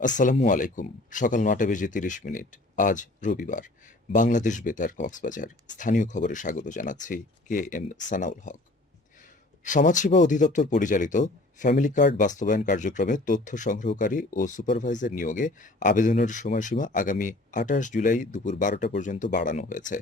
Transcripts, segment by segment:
আসসালামু আলাইকুম। সকাল ৯টা বেজে ৩০ মিনিট। আজ রবিবার। বাংলাদেশ বেতার কক্সবাজার। স্থানীয় খবরে স্বাগত জানাচ্ছি কে সানাউল হক। সমাজসেবা অধিদপ্তর পরিচালিত ফ্যামিলি কার্ড বাস্তবায়ন কার্যক্রমে তথ্য সংগ্রহকারী ও সুপারভাইজার নিয়োগে আবেদনের সময়সীমা আগামী ২৮ জুলাই দুপুর ১২টা পর্যন্ত বাড়ানো হয়েছে।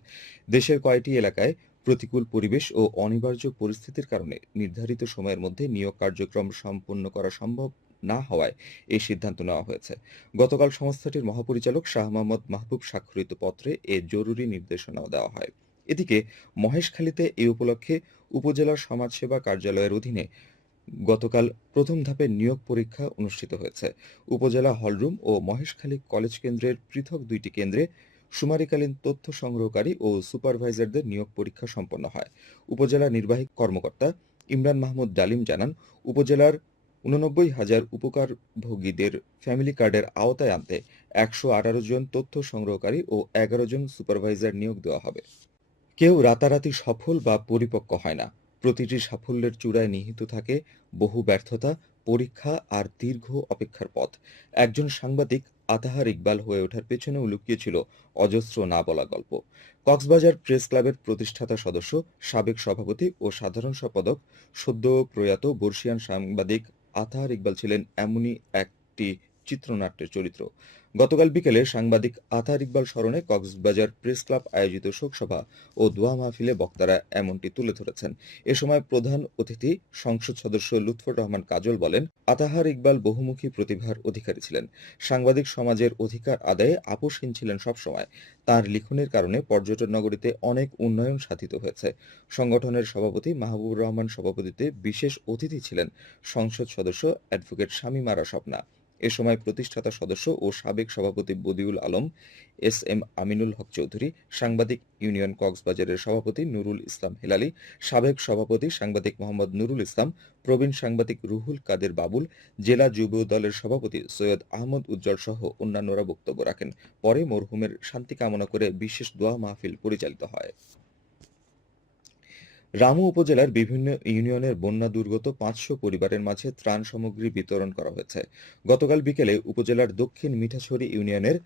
দেশের কয়েকটি এলাকায় প্রতিকূল পরিবেশ ও অনিবার্য পরিস্থিতির কারণে নির্ধারিত সময়ের মধ্যে নিয়োগ কার্যক্রম সম্পন্ন করা সম্ভব না হওয়ায় এই সিদ্ধান্ত নেওয়া হয়েছে। গতকাল সংস্থাটির মহাপরিচালক শাহ মোহাম্মদ মাহবুব স্বাক্ষরিত পত্রে এ জরুরি নির্দেশনা দেওয়া হয়। এদিকে মহেশখালীতে এ উপলক্ষে উপজেলা সমাজসেবা কার্যালয়ের অধীনে গতকাল প্রথম ধাপের নিয়োগ পরীক্ষা অনুষ্ঠিত হয়েছে। উপজেলা হলরুম ও মহেশখালী কলেজ কেন্দ্রের পৃথক দুইটি কেন্দ্রে শুমারিকালীন তথ্য সংগ্রহকারী ও সুপারভাইজারদের নিয়োগ পরীক্ষা সম্পন্ন হয়। উপজেলা নির্বাহী কর্মকর্তা ইমরান মাহমুদ ডালিম জানান, উপজেলার ৮৯,০০০ উপকারভোগীদের ফ্যামিলি কার্ডের আওতায় আনতে ১১৮ জন তথ্য সংগ্রহকারী ও ১১ জন সুপারভাইজার নিয়োগ দেওয়া হবে। কেউ রাতারাতি সফল বা পরিপক্ক হয় না। প্রতিটি সাফল্যের চূড়ায় নিহিত থাকে বহু ব্যর্থতা, পরীক্ষা আর দীর্ঘ অপেক্ষার পথ। একজন সাংবাদিক আতাহার ইকবাল হয়ে ওঠার পেছনেও লুকিয়েছিল অজস্র না বলা গল্প। কক্সবাজার প্রেস ক্লাবের প্রতিষ্ঠাতা সদস্য, সাবেক সভাপতি ও সাধারণ সম্পাদক সদ্য প্রয়াত বর্ষিয়ান সাংবাদিক আতাহার ইকবাল ছিলেন এমনই একটি চিত্রনাট্যের চরিত্র। গতকাল বিকেলে সাংবাদিক আতাহার ইকবাল স্মরণে কক্সবাজার প্রেস ক্লাব আয়োজিত শোকসভা ও দোয়া মাহফিলে বক্তারা এমনটি তুলে ধরেছেন। এ সময় প্রধান অতিথি সংসদ সদস্য লুৎফর রহমান কাজল বলেন, আতাহার ইকবাল বহুমুখী প্রতিভার অধিকারী ছিলেন। সাংবাদিক সমাজের অধিকার আদায়ে আপোষহীন ছিলেন সবসময়। তাঁর লিখনের কারণে পর্যটন নগরীতে অনেক উন্নয়ন সাধিত হয়েছে। সংগঠনের সভাপতি মাহবুবুর রহমান সভাপতিত্বে বিশেষ অতিথি ছিলেন সংসদ সদস্য অ্যাডভোকেট শামীম আরা স্বপ্না। এ সময় প্রতিষ্ঠাতা সদস্য ও সাবেক সভাপতি বদিউল আলম, এস আমিনুল হক চৌধুরী, সাংবাদিক ইউনিয়ন কক্সবাজারের সভাপতি নুরুল ইসলাম হেলালী, সাবেক সভাপতি সাংবাদিক মোহাম্মদ নুরুল ইসলাম, প্রবীণ সাংবাদিক রুহুল কাদের বাবুল, জেলা যুব দলের সভাপতি সৈয়দ আহমদ উজ্জ্বল সহ অন্যান্যরা বক্তব্য রাখেন। পরে মরহুমের শান্তি কামনা করে বিশেষ দোয়া মাহফিল পরিচালিত হয়। রামু উপজেলার বিভিন্ন ইউনিয়নের বন্যা দুর্গত ৫০০ পরিবারের মাঝে ত্রাণ সামগ্রী বিতরণ করা হয়েছে। গতকাল বিকেলে উপজেলার দক্ষিণ মিঠাছড়ি ইউনিয়নের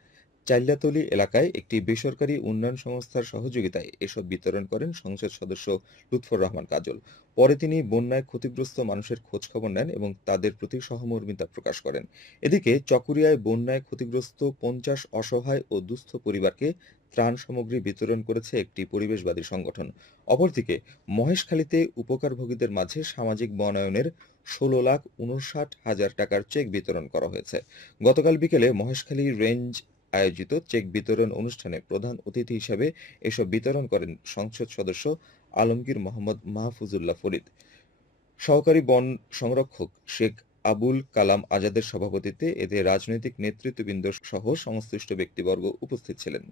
চাইল্যাতলী এলাকায় একটি বেসরকারি উন্নয়ন সংস্থার সহযোগিতায় এসব বিতরণ করেন সংসদ সদস্য লুৎফর রহমান কাজল। পরে তিনি বন্যায় ক্ষতিগ্রস্ত মানুষের খোঁজখবর নেন এবং তাদের প্রতি সহমর্মিতা প্রকাশ করেন। এদিকে চকরিয়ায় বন্যায় ক্ষতিগ্রস্ত ৫০ অসহায় ও দুস্থ পরিবারকে ত্রাণ সামগ্রী বিতরণ করেছে একটি পরিবেশবাদী সংগঠন। অপরদিকে মহেশখালীতে উপকারভোগীদের মাঝে সামাজিক বনায়নের ১৬,৫৯,০০০ টাকার চেক বিতরণ করা হয়েছে। গতকাল বিকেলে মহেশখালী রেঞ্জ আয়োজিত চেক বিতরণ অনুষ্ঠানে প্রধান অতিথি হিসেবে এসব বিতরণ করেন সংসদ সদস্য আলমগীর মোহাম্মদ মাহফুজুল্লাহ ফরিদ। সহকারী বন সংরক্ষক শেখ আবুল কালাম আজাদের সভাপতিত্বে এতে রাজনৈতিক নেতৃত্ববৃন্দ সহ সংশ্লিষ্ট ব্যক্তিবর্গ উপস্থিত ছিলেন।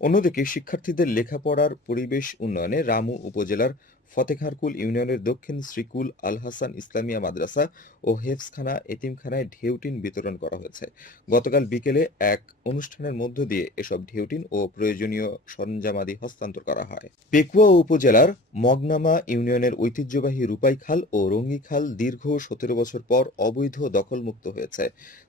অন্যদিকে শিক্ষার্থীদের লেখাপড়ার পরিবেশ উন্নয়নে রামু উপজেলার ফতেখারকুল ইউনিয়নের দক্ষিণ শ্রীকুল আল হাসান ইসলামিয়া মাদ্রাসা ও হেফজখানা এতিমখানায় ঢেউটিন বিতরণ করা হয়েছে। গতকাল বিকেলে এক অনুষ্ঠানের মধ্য দিয়ে এসব ঢেউটিন ও প্রয়োজনীয় সরঞ্জামাদি হস্তান্তর করা হয়। পেকুয়া উপজেলার মগনামা ইউনিয়নের ঐতিহ্যবাহী রূপাই খাল ও রঙ্গি খাল দীর্ঘ ১৭ বছর পর অবৈধ দখলমুক্ত হয়েছে।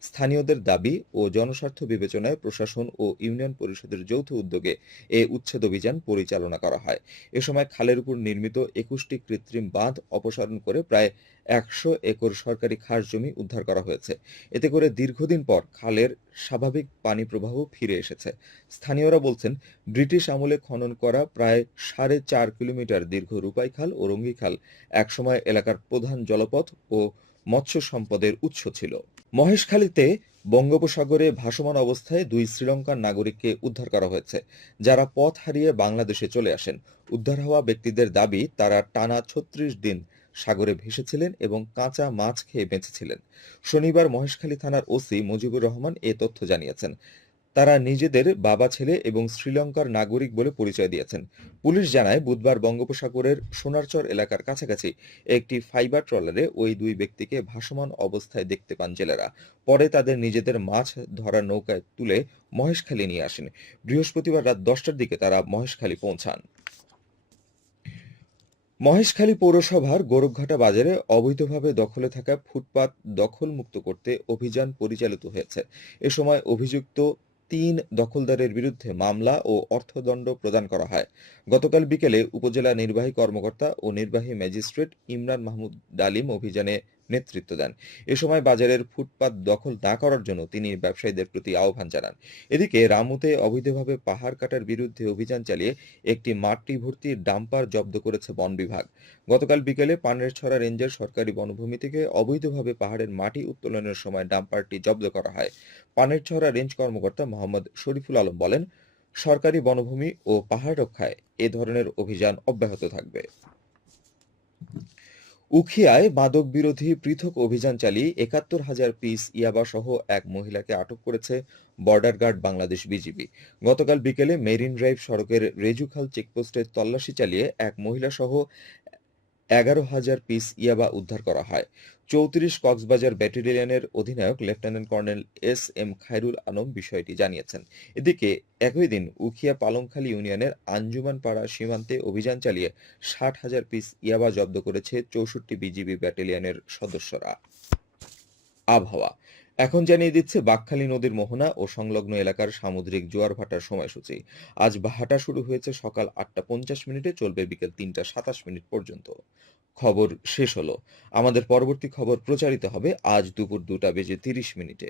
স্থানীয়দের দাবি ও জনস্বার্থ বিবেচনায় প্রশাসন ও ইউনিয়ন পরিষদের যৌথ উদ্যোগে এ উচ্ছেদ অভিযান পরিচালনা করা হয়। এ সময় খালের উপর নির্মিত ২১টি কৃত্রিম বাঁধ অপসারণ করে প্রায় ১০০ একর সরকারি খাস জমি উদ্ধার করা হয়েছে। এতে করে দীর্ঘদিন পর খালের স্বাভাবিক পানি প্রবাহ ফিরে এসেছে। স্থানীয়রা বলছেন, ব্রিটিশ আমলে খনন করা প্রায় ৪.৫ কিলোমিটার দীর্ঘ রূপাই খাল ও রঙ্গি খাল একসময় এলাকার প্রধান জলপথ ও মৎস্য সম্পদের উৎস ছিল। মহেশখালীতে বঙ্গোপসাগরে ভাসমান অবস্থায় ২ শ্রীলঙ্কান নাগরিককে উদ্ধার করা হয়েছে, যারা পথ হারিয়ে বাংলাদেশে চলে আসেন। উদ্ধার হওয়া ব্যক্তিদের দাবি, তারা টানা ৩৬ দিন সাগরে ভেসেছিলেন এবং কাঁচা মাছ খেয়ে বেঁচেছিলেন। শনিবার মহেশখালী থানার ওসি মুজিবুর রহমান এ তথ্য জানিয়েছেন। তারা নিজেদের বাবা ছেলে এবং শ্রীলঙ্কার নাগরিক বলে পরিচয় দিয়েছেন। পুলিশ জানায়, বুধবার বঙ্গোপসাগরের সোনারচর এলাকার কাছাকাছি একটি ফাইবার ট্রলারে ওই ২ ব্যক্তিকে ভাসমান অবস্থায় দেখতে পান জেলেরা। পরে তাদের নিজেদের মাছ ধরার নৌকায় তুলে মহেশখালী নিয়ে আসেন। বৃহস্পতিবার রাত ১০টার দিকে তারা মহেশখালী পৌঁছান। মহেশখালী পৌরসভার গোরখঘাটা বাজারে অবৈধভাবে দখলে থাকা ফুটপাত দখলমুক্ত করতে অভিযান পরিচালিত হয়েছে। এ সময় অভিযুক্ত ৩ দখলদারের বিরুদ্ধে মামলা ও অর্থদণ্ড প্রদান করা হয়। গতকাল বিকেলে উপজেলা নির্বাহী কর্মকর্তা ও নির্বাহী ম্যাজিস্ট্রেট ইমরান মাহমুদ ডালিম অভিযানে নেতৃত্ব দেন। এ সময় বাজারের ফুটপাত দখল না করার জন্য তিনি ব্যবসায়ীদের প্রতি আহ্বান জানান। এদিকে রামুতে অবৈধভাবে পাহাড় কাটার বিরুদ্ধে অভিযান চালিয়ে একটি মাটি ভর্তি ডাম্পার জব্দ করেছে বন বিভাগ। গতকাল বিকেলে পানেরছড়া রেঞ্জের সরকারি বনভূমি থেকে অবৈধভাবে পাহাড়ের মাটি উত্তোলনের সময় ডাম্পারটি জব্দ করা হয়। পানেরছড়া রেঞ্জ কর্মকর্তা মোহাম্মদ শরীফুল আলম বলেন, সরকারি বনভূমি ও পাহাড় রক্ষায় এ ধরনের অভিযান অব্যাহত থাকবে। উখিয়ায় মাদক বিরোধী পৃথক অভিযান চালিয়ে ৭১,০০০ পিস ইয়াবা সহ এক মহিলাকে আটক করেছে বর্ডার গার্ড বাংলাদেশ বিজিবি। গতকাল বিকেলে মেরিন ড্রাইভ সড়কের রেজুখাল চেকপোস্টে তল্লাশি চালিয়ে এক মহিলা সহ ১১,০০০ পিস ইয়াবা উদ্ধার করা হয়। ৩৪ কক্সবাজার ব্যাটালিয়নের অধিনায়ক lieutenant colonel S M Khairul Alam বিষয়টি জানিয়েছেন। এদিকে একই দিন উখিয়া পালংখালী ইউনিয়নের আঞ্জুমানপাড়া সীমান্তে অভিযান চালিয়ে ৬০,০০০ পিস ইয়াবা জব্দ করেছে ৬৪ বিজিবি ব্যাটালিয়নের সদস্যরা। আবহাওয়া এখন জানিয়ে দিচ্ছে বাঁকখালী নদীর মোহনা ও সংলগ্ন এলাকার সামুদ্রিক জোয়ার ভাটার সময়সূচি। আজ ভাটা শুরু হয়েছে সকাল ৮টা ৫০ মিনিটে, চলবে বিকেল ৩টা ২৭ মিনিট পর্যন্ত। খবর শেষ হলো। আমাদের পরবর্তী খবর প্রচারিত হবে আজ দুপুর ২টা বেজে ৩০ মিনিটে।